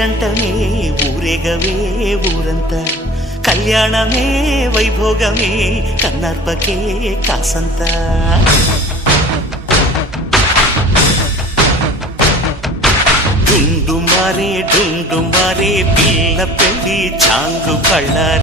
పేరంటమే ఊరేగవే ఊరంతా కళ్యాణమే వైభోగమే కన్నార్పకే కాసంతా డుండు మారే పిల్ల పెళ్ళి చాంగు పళ్ళ